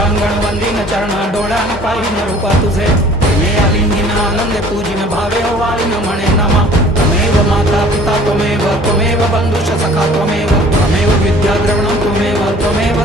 लोटांगण वंदीन चरण डोळ्यान पाहिन रूप तुझे प्रेमे आलिंगिन आनंदे पूजिन भावे वाळीन म्हणे नमा त्वमेव माता पिता त्वमेव त्वमेव बंधुश सखा त्वमेव त्वमेव विद्या द्रवणं त्वमेव त्वमेव